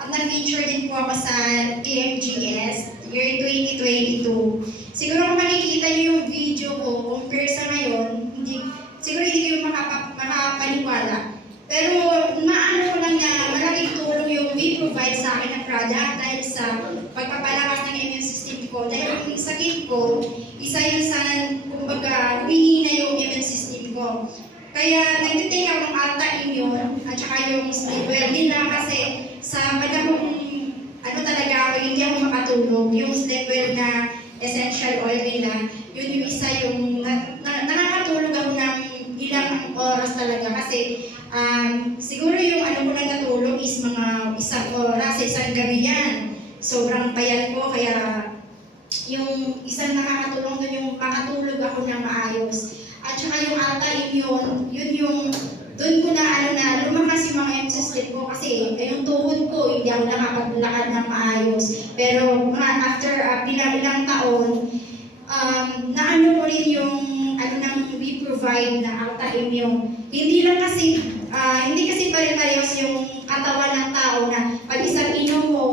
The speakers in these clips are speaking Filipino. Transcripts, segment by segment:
at nag-feature din po ako sa TMGS year 2022. Siguro kung makikita niyo yung video ko compare sa ngayon, siguro hindi kayo makapaniwala. Pero maano ko lang na malaking tulong yung we-provide sa akin ng product dahil sa pagpapalakas ng immune system ko. Dahil yung sakit ko, isa yun sa, kumbaga, humihina yung immune system ko. Kaya nag-take ako ng anti-immune at saka yung stable nila kasi sa panahong talaga ako, hindi ako makatulog. Yung stable na essential oil nila, yun yung isa yung nakakatulog ako ng ilang oras talaga kasi siguro yung ko lang natulog is mga isang oras, isang gabi yan. Sobrang payat ko, kaya yung isang nakakatulong doon yung makatulog ako ng maayos. At saka yung anti-immune, yun yung doon ko na lumakas yung mga immune system ko kasi yung tuhod ko, hindi ako nakapaglakad ng maayos. Pero after ilang taon, naano ko rin yung nang we provide na anti-immune. Hindi kasi pare-parehas yung katawan ng tao na pag isang inom mo,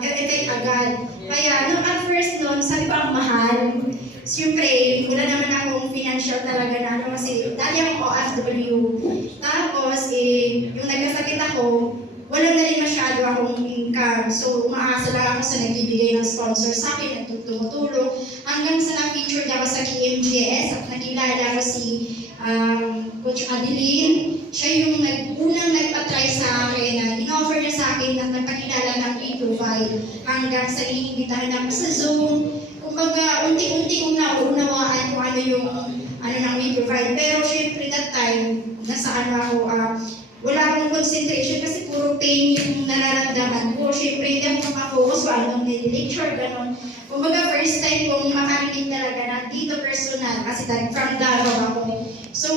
effect agad. Kaya at first sabi ko ang mahal. Siyempre, wala naman akong financial talaga na kasi dati akong OFW. Tapos, yung nagkasakit ako, wala na rin masyado akong income. So, umaasa lang ako sa nagbibigay ng sponsor sa akin, tumutulong. Hanggang sa na-feature ako sa KMGS at nakilala ko si Coach Adeline. Siya yung unang nagpa-try sa akin na in-offer niya sa akin na nagpakilala ng we-provide. Hanggang sa iniimbitahan ako sa Zoom. Kumbaga, unti-unti kong naunawaan kung ano yung ng we-provide. Pero syempre that time, nasa ako, wala akong concentration kasi puro pain yung nararamdaman ko. Syempre, hindi ako makafocus kung anong nililecture, gano'n. Kumbaga, first time kong makarinig talaga na dito personal kasi from Davao ako. So,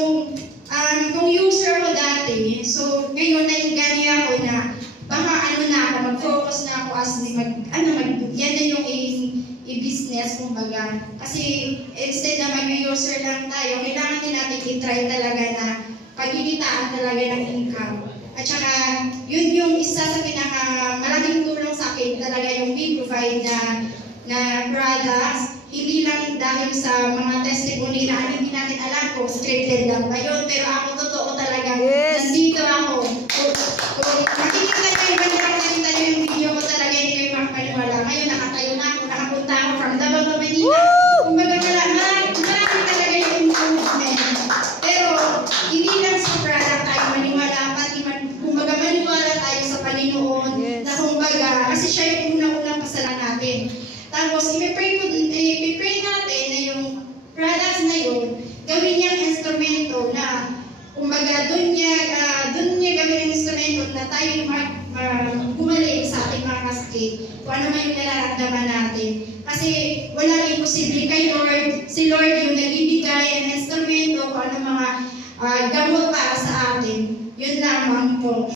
kung user ako dati, so ngayon nainganyo ako na baka mag-focus na ako as yan na yung i-business, kumbaga. Kasi instead na mag-user lang tayo, kailangan din natin i-try talaga na pagkikitaan talaga ng income. At saka, yun yung isa sa malaking tulong sa akin talaga yung we provide na products. Hindi lang dahil sa mga testimony na hindi natin alam kung scripted lang ba yun, pero ako totoo talaga. Yes. Nandito ako. Kung makikita nyo yung nakita nyo yung video ko talaga, hindi kayo makapaniwala. Ngayon nakatayo na ako, nakapunta ako from Davao to Manila. Kumbaga marami talaga yung improvement. Pero hindi lang sa product tayo maniwala, pati kumbaga maniwala tayo sa Panginoon. Yes. Na kumbaga, kasi siya yung unang-unang pasalan natin. Tapos, i-pray natin na yung products na yun, gawin niyang instrumento na, kumbaga, doon niya gawin ang instrumento na tayo gumaling sa ating mga kasakit, kung ano man yung nararamdaman natin. Kasi walang imposible kay Lord. Si Lord yung nagbibigay ang instrumento kung ano mga gamot para sa atin. Yun lamang po.